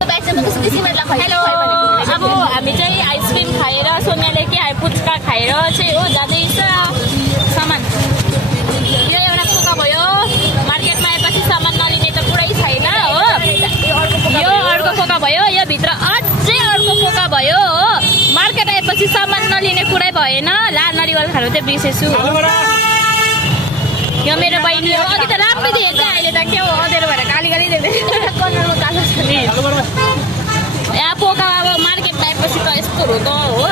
hello अब हामी चाहिँ आइसक्रिम खाएर सोनियाले के पुच्का खाएर चाहिँ हो जाँदैछ सामान यो एउटा पोका भयो मार्केटमा आएपछि सामान नलिने त पुरै छैन हो यो अर्को पोका भयो यो भित्र अझै अर्को पोका भयो हो मार्केट आएपछि सामान नलिने कुरै भएन ला नरिवल खानु चाहिँ बिर्सेछु यो मेरो बहिनी हो अघि त राम्रै देखेको अहिले त के हो अँधेरो भएर काली काली देख्दै कर्नरमा कालो छ नि यहाँ पोका अब मार्केटमा आएपछि त यस्तो हो त हो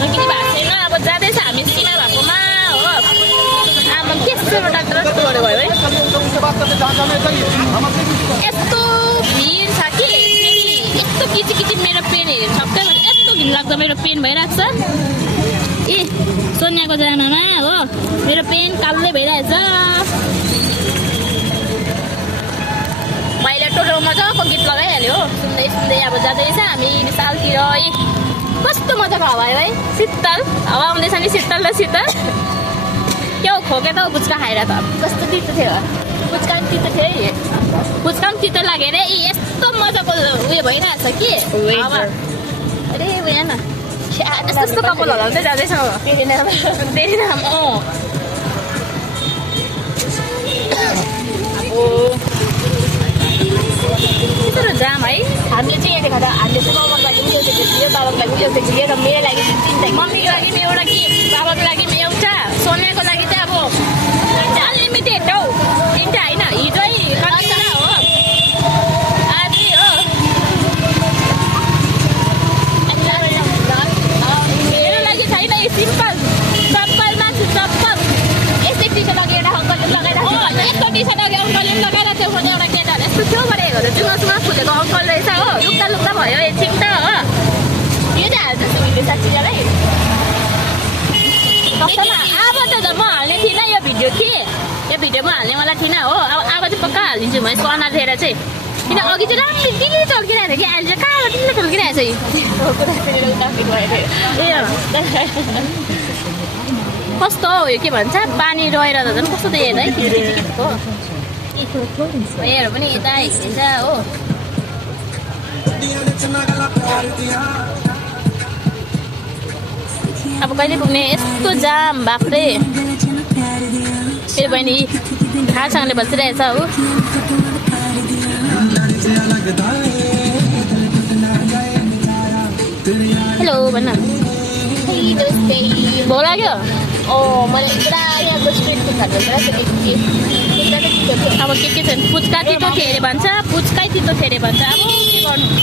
नकिनी भएको छैन अब जाँदैछ हामी सिना भएकोमा हो आमा त्यस्तो डाक्टर जस्तो गरेको भयो है यस्तो भिड छ कि यस्तो किचिकिचि मेरो पेन हेर्नु सबै यस्तो घिनलाग्दो मेरो पेन भइरहेको छ ए सोनियाको जामामा हो मेरो पेन कालै भइरहेछ मैले टोटो मजाको गीत लगाइहाल्यो हो सुन्दै सुन्दै अब जाँदैछ हामी विशालतिर कस्तो मजाको हावा आयो है शीतल हावा आउँदैछ नि शीतल र शीतल के हो खोके त पुच्का खाएर त कस्तो तितो थियो पुच्का पनि तितो थियो है पुच्का पनि तितो लागेर यस्तो मजाको उयो भइरहेछ कि हावा अरे उयो न यस्तो कपाल हल्लाउँदै जाँदैछ तेरि नाम यत्रो जाम है हामीले चाहिँ यहाँ देखाउँदा हामीले चाहिँ मामाको लागि पनि एउटा थियो बाबाको लागि पनि एउटा थियो र मेरो लागि चाहिँ मम्मीको लागि पनि एउटा कि बाबाको लागि पनि एउटा सोनियाको लागि चाहिँ अब अनलिमिटेड हौ तिनवटा होइन हिजै कतिजना हो आधी हो मेरो लागि छैन सिम्पल चप्पल मासु चप्पल यस्तै टी सर्ट अघि एउटा अङ्कलले लगाइरहेको यस्तो टी सर्ट अघि अङ्कलले लगाइरहेको थियो भने एउटा केटाले यस्तो थियो भनेको जुमा सुमा फुलेको अङ्कल रहेछ हो लुक्दा लुक्दा भयो एकछिन त हो यो चाहिँ हाल्छ सुनिले साँच्चीलाई अब त म हाल्ने थिइनँ यो भिडियो कि यो भिडियोमा हाल्नेवाला थिइनँ हो अब चाहिँ पक्का हालिदिन्छु म यसको अनुहार हेरेर चाहिँ किन अघि चाहिँ राम्ररी दिदी चल्किरहेको थियो कि अहिले चाहिँ कहाँबाट दिनले चल्किरहेको छ कस्तो हो यो के भन्छ पानी रहेर त झन् कस्तो देखेन है खिच्दैछ हेर पनि यता हिँड्दैछ हो अब कहिले पुग्ने यस्तो जाम बाफ्रे फेरि बहिनी खारसँगले बसिरहेछ हो हेलो भन्न भो लाग्यो मैले पुरा यहाँको स्ट्रिटको खानु अब के छ पुच्का तितो थियो अरे भन्छ पुच्कै तितो थियो अरे भन्छ अब के गर्नु